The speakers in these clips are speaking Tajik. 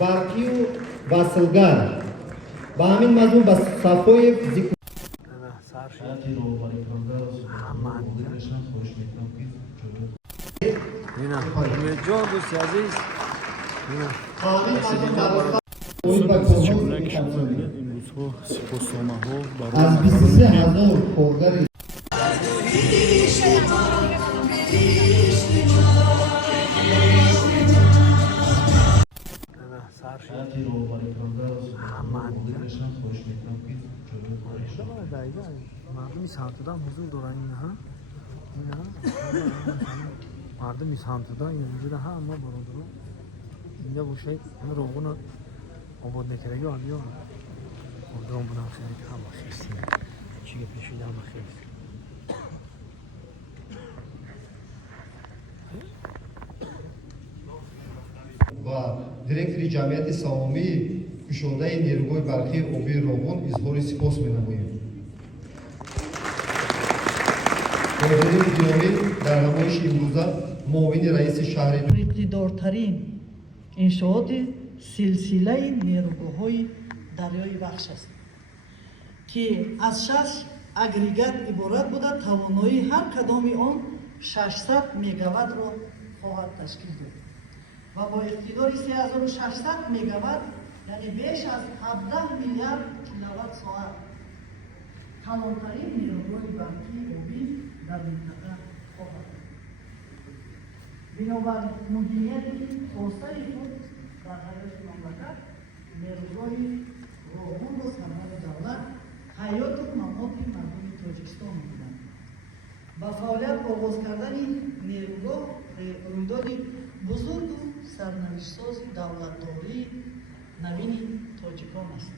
барқию василгар. Ба ҳамин мазмун ба Сафоев зикр аз 23000 коргари мардуми самтудан ҳузур доранд мардуми самтудан инҷура ҳама бародарон инҷа бошед роғуна ободнакараги алиё ордон будам хеле ҳама хест чига пешида ҳама хест ва директори ҷамъияти савомии кушодаи нерӯҳои барқии обии Роғун изҳори сипос менамоем. ҳозирини гиёмӣ дар ҳамоиши имрӯза муовини раиси шаҳри иқтидортарин иншооти силсилаи нерӯгоҳҳои дарёи Бахш аст, ки аз 6 агрегат иборат буда тавоноии ҳар кадоми он 600 мегаваттро хоҳад ташкил дод ва бо иқтидори 3600 мегаватт, яъне беш аз 17 миллиард киловатт-соат калонтарин нерӯҳои барқии обӣ дар минтақа хоҳад буд. Бинобар муҳимияти хостаи худ дар ҳаёти мамлакат, нерӯҳои Роғунро самари давлат ҳаёту мамоти мардуми Тоҷикистон буданд. Ба фаъолият оғоз кардани нерӯгоҳ рӯйдоди бузургу сарнавиштсози давлатдории навини тоҷикон аст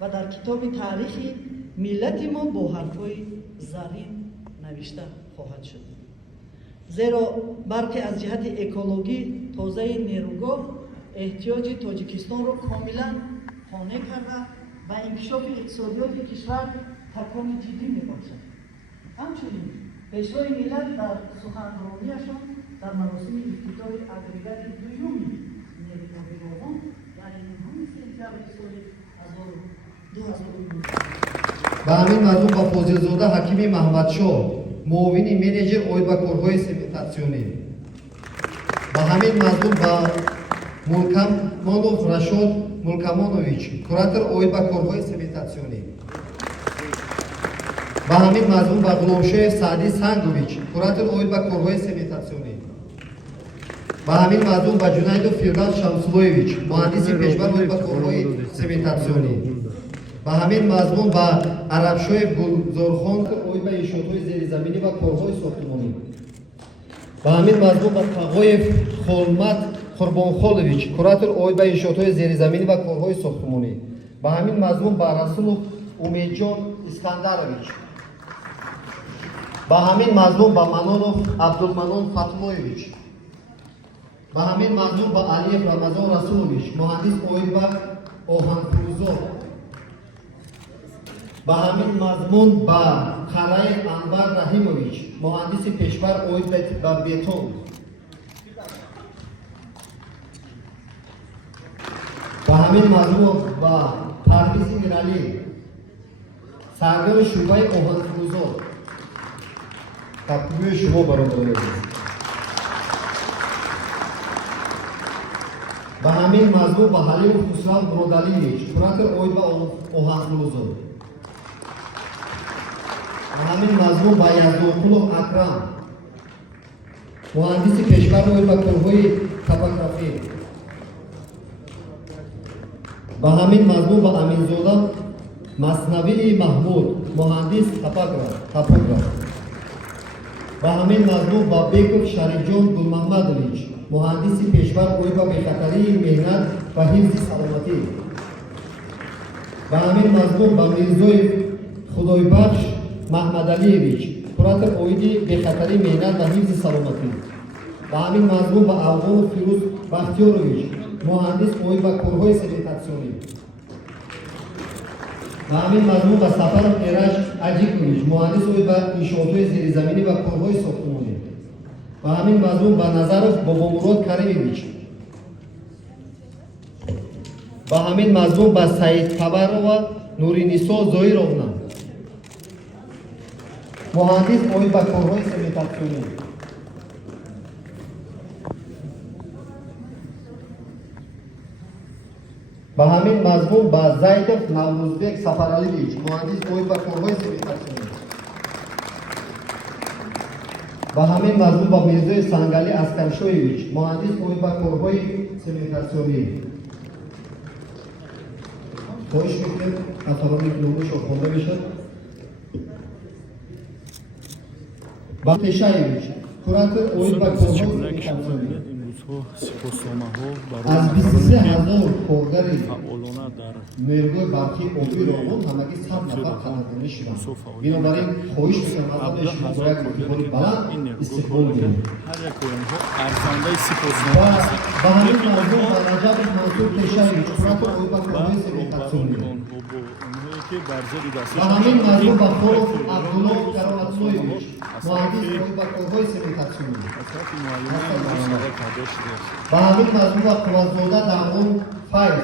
ва дар китоби таърихи миллати мо бо ҳарфҳои заррин навишта хоҳад шуд. Зеро барқи аз ҷиҳати экологӣ тозаи нерӯгоҳ эҳтиёҷи Тоҷикистонро комилан қонеъ карда ба инкишофи иқтисодиёти кишвар такони ҷиддӣ мебошад. ҳамчунин пешрои миллат дар суханронияшон дар маросими ифтитоҳи агрегати дуюми нерӯгоҳи Роғун, яъне 9 сентябри соли 2009. ба ҳамин мазмун ба Фозилзода Ҳакими Маҳмадшоҳ, муовини менеҷер оид ба корҳои сементатсионӣ. Ба ҳамин мазмун ба Мулкамонов Рашод Мулкамонович, куратор оид ба корҳои сементатсионӣ. Ба ҳамин мазмун ба Ғуломшоев Саъди Сангович, куратор оид ба корҳои сементатсионӣ. Ба ҳамин мазмун ба Ҷунайдов Фирдавс Шамсуллоевич, муҳандиси пешбар оид ба корҳои сементатсионӣ. ба ҳамин мазмун ба Арабшоев Гулзорхон оид ба иншоотҳои зеризаминӣ ва корҳои сохтмонӣ. ба ҳамин мазмун ба Тағоев Холмат Қурбонхолович, куратор оид ба иншоотҳои зеризаминӣ ва корҳои сохтмонӣ. ба ҳамин мазмун ба Расулов Умедҷон Искандарович. ба ҳамин мазмун ба Манонов Абдулманон Фатмоевич. ба ҳамин мазмун ба Алиев Рамазон Расулович, муҳандис оид ба оҳанфурӯзо. ба ҳамин мазмун ба Қараев Анвар Раҳимович, муҳандиси пешбар оид ба бетон. ба ҳамин мазмун ба Парвиз Миралӣ, сардори шӯъбаи оҳанфурӯзо. тақдимои шумо бародарон. ба ҳамин мазмун ба Ҳалимов Хусрав Муродалиевич, куратор оид ба оҳанфурӯзо. ба ҳамин мазмун ба Яздоқулов Акрам, муҳандиси пешбар оид ба корҳои топографӣ. ба ҳамин мазмун ба Аминзода Маснавии Маҳмуд, муҳандис топограф. ба ҳамин мазмун ба Беков Шарифҷон Гулмаҳмадович, муҳандиси пешбар оид ба бехатарии меҳнат ва ҳифзи саломатӣ. ба ҳамин мазмун ба Мирзоев Худойбахш Маҳмадалиевич, куратор оиди бехатарии меҳнат ва ҳифзи саломатӣ. ба ҳамин мазмун ба Авғонов Фирӯз Бахтиёрович, муҳандис оид ба корҳои сементатсионӣ. ба ҳамин мазмун ба Сафаров Эраж Аҷикович, муҳандис оид ба иншоотҳои зеризаминӣ ва корҳои сохтмонӣ. ба ҳамин мазмун ба Назаров Бобомурод Каримович, ба ҳамин мазмун ба Саид Табарова Нуринисо Зоировна, муҳандис оид ба корҳои санитатсионӣ. ба ҳамин мазмун ба Зайдов Наврӯзбек Сафаралиевич, муҳандис оид ба корҳои санитатсионӣ. ба ҳамин мазмун ба Мирзои Сангали Аскаршоевич, муҳандис оид ба корҳои санитатсионӣ. хоҳиш мекунем авторони номашон хонда мешад. ба Тешаевич, куратор оид ба корҳои санитатсионӣ. аз 23000 коргари нерӯи барқи оби Роғун ҳамагӣ 100 нафар қадрдонӣ шуданд. бинобар ин хоҳиш мекунам аз ҳамаи шумо бо як эътибори баланд истиқбол кунед. ба ҳамин мавзӯъ ба Раҷабов Мансур Тешаевич, куратор оид ба корҳои санитатсионӣ. ба ҳамин мавзӯъ ба Хоров Абдулло Кароатсоевич, муҳандис оид ба корҳои санитатсионӣ. ба ҳамин мазмун ба Қувватзода Давон Файз,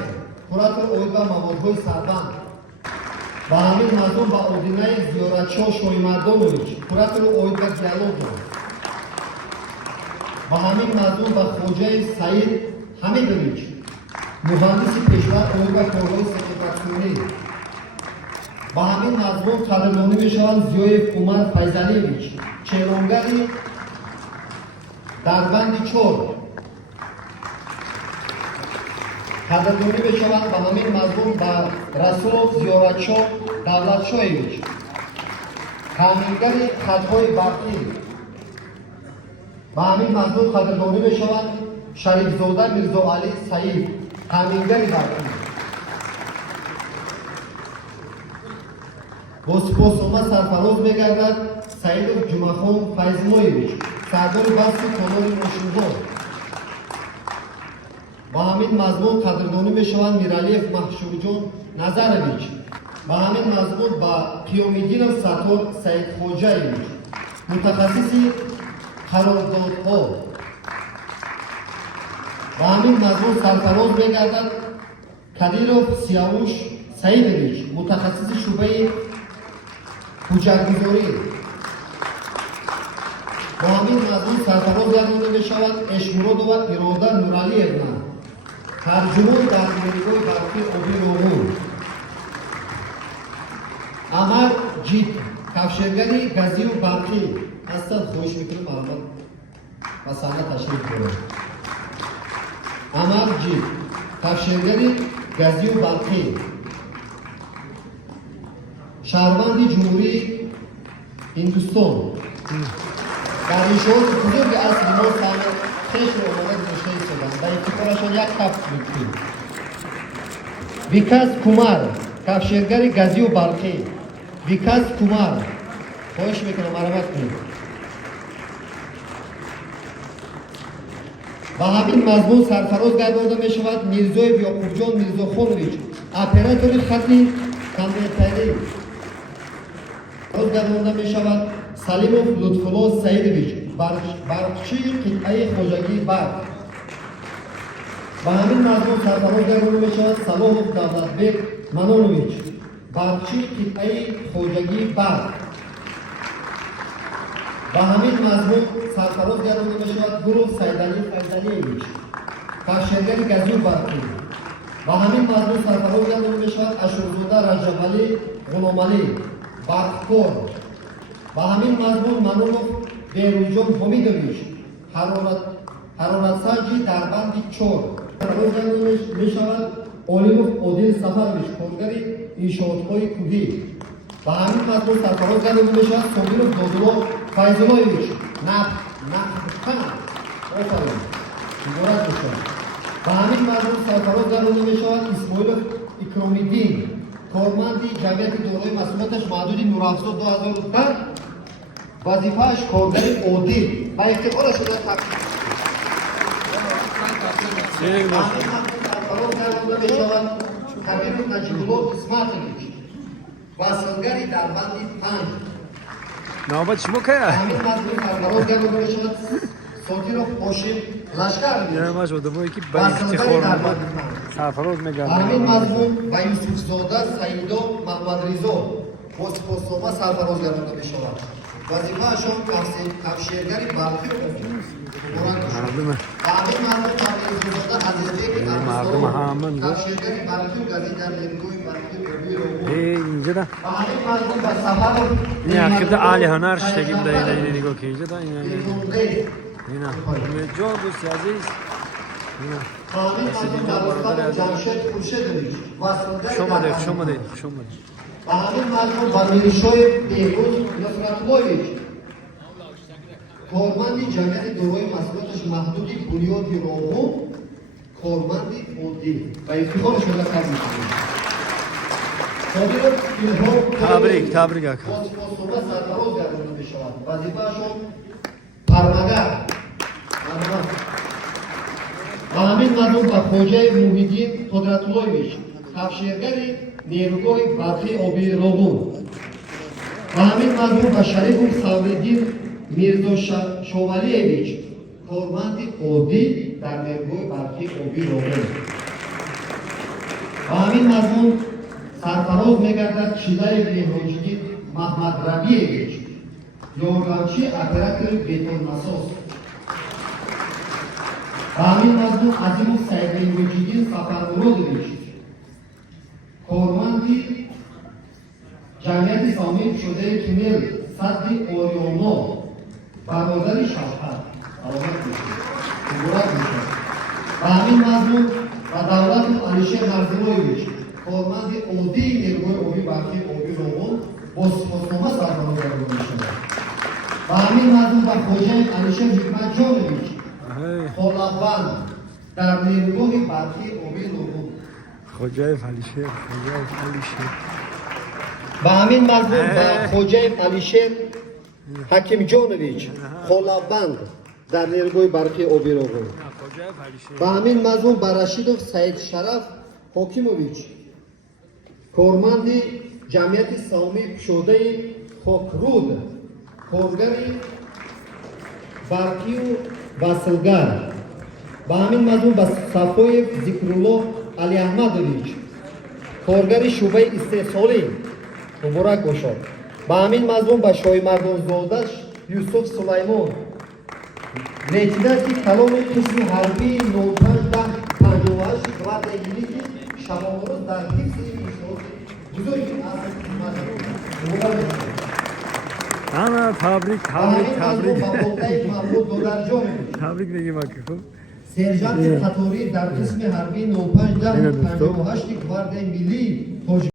куратор оид ба маводҳои сарбанд. ба ҳамин мазмун ба Одинаи Зиёратшоҳ Шоҳимардонович, куратор оид ба геология. ба ҳамин мазмун ба Хоҷаев Саид Ҳамидович, муҳандиси пешвар оид ба корҳои санитатсионӣ. ба ҳамин мазмун қадрдонӣ мешаванд Зиёев Умар Файзалиевич, челонгари Дарбанди 4. қадрдонӣ мешаванд ба ҳамин мазмун ба Расулов Зиёратшоҳ Давлатшоҳевич, таъмингари хатҳои барқӣ. ба ҳамин мазмун қадрдонӣ мешаванд Шарифзода Мирзоалӣ Саид, таъмингари барқӣ. бо сипосомад сарфароз мегардад Саидов Ҷумахон Файзмоевич, сардори басти конори мошинҳо. ба ҳамин мазмун қадрдонӣ мешаванд Миралиев Маҳшурҷон Назарович. ба ҳамин мазмун ба Қиёмиддинов Саттор Саидхоҷаевич, мутахассиси қарордодҳо. ба ҳамин мазмун сарфароз мегардад Кадиров Сиявуш Саидович, мутахассиси шӯъбаи ҳуҷҷатгузорӣ. ба ҳамин мазмун сарфароз гардонида мешавад Эшмуродова Ирода Нуралиевна, тарҷумон дар нерӯҳои барқи оби Роғун. Амар Ҷид, кафшергари газию барқӣ. ҳастад, хоҳиш мекунам маълумот ба саҳна ташриф буред. Амар Ҷид, кафшергари газию барқӣ. шаҳрванди ҷумҳурии Ҳиндустон. дар иншооти бузурги асри мо саҳна хешро омода гузошта истоданд. ба ифтихорашон як каф мекунем. Викас Кумар, кафшергари газию барқӣ. Викас Кумар, хоҳиш мекунам маромат кунед. ба ҳамин мазмун сарфароз гардонида мешавад Мирзоев Ёқубҷон Мирзохонович, оператори хатти конвертари. гардонида мешавад Салимов Лутфулло Саидович, барқчии қитъаи Хоҷагии Барқ. ба ҳамин мазмун сарфароз гардонида мешавад Салоҳов Давлатбек Манонович, барқчии қитъаи Хоҷагии Барқ. ба ҳамин мазмун сарфароз гардонида мешавад Гуров Сайдалӣ Файзалиевич, кафшергари газию барқӣ. ба ҳамин мазмун сарфароз гардонида мешавад Ашурзода Раҷабалӣ Ғуломалӣ, барқкор. ба ҳамин мазмун Манунов Берӯҷон Ҳомидович, ҳароратсаҷи Дарбанди 4. сарфароз гардонида мешавад Олимов Одил Сафарович, коргари иншоотҳои кӯҳӣ. ба ҳамин мазмун сарфароз гардонида мешавад Собиров Додулло Файзуллоевич, нафтхан. офарин, муборак бошад. ба ҳамин мазмун сарфароз гардонида мешавад Исмоилов Икромиддин, корманди ҷамъияти дорои масъулияташ маҳдуди Нурафзо 2010, вазифааш коргари одил. ба ифтихораш шуда сарфароз гардонида мешавад Кабиров Наҷибулло Исматович, василгари Дарбанди 5. навбат шумо кая? ҳамин мазмун сарфароз гардонида мешавад Содиров Ҳошим Лашкарович, Я мажбур думаю, ки ба василгари ифтихор Дарбанди 5. سرفراز با میگردن همین مضمون و یوسف زاده سعیدا محمد رضا با سپاسنامه سرفراز گردانده می شود. وظیفه‌شان کفشیرگری بلخی و مراد باشد. مردم و همین مضمون محمد رضا زاده عزیزبیک مردم همه ارمستان کفشیرگری بلخی و گزید در نیروی بلخی و روی رو اینجا ده و همین مضمون به سفر این عقیده عالی هنر شگی بده اینه نگاه که اینجا ده اینه جا دوستی عزیز همین مضمون جوابطلب جمشید خورشیدویچ شما ده و همین مضمون برنامه‌ریزی بهروز نصرت‌اللهویچ کارمند جمعیت دارای مسئولیتش محدودی بنیادی راهو کارمند عادی و افتخار شده تبریک می‌گویم. تبریک اکا سپاسنامه سرفراز گردانده می‌شود. وظیفه‌شان پرمگر و همین مضمون به خواجه موحیدین قدرت‌اللهویچ کفشیرگری نیروگاه برقی آبی روغون و همین مضمون به شریف صفدین میرزا شوالیویچ کارمند عادی در نیروگاه برقی آبی روغون و همین مضمون سرفراز می‌گردد شیدای مهراجدین محمد ربیعویچ یارگانچی اپراتور بتون‌نساز و همین مضمون عظیم سید مهراجدین سفرمرادویچ کارمندی جمعیت سامی شده تونل سد آریانا برادر شوهر علامت میشه عبارت میشه و همین مضمون و دولت علیشه نرزلویویچ کارمند عادی نیروی آبی برقی آبی روغون با سپاسنامه سرفراز گردانده می‌شود و همین مضمون و خواجه علیشه حکمت جانویچ خلافبند در نیروگاه برقی آبی روغون خواجه فلیشه و همین مضمون و خواجه علیشیر حکیم جانویچ خلافبند در نیروگاه برقی آبی روغون و همین مضمون به رشیدوف سید شرف حاکیمویچ کارمند جمعیت سامی شده خاکرود کارگری برقی و وصلگر و همین مضمون به صفای ذکرالله علی احمدویچ کارگر شعبه استحصالی مبارک باشد و همین مضمون به شاه مردان زادش یوسف سلیمان لیتنانت کلام قسم حربی 9558 گوارد انگلیسی شب و روز در حفظ بزرگی همه تبریک تبریک بگیم اکی خوب سرجانت خطوری در قسم حربی 9558 گوارد ملی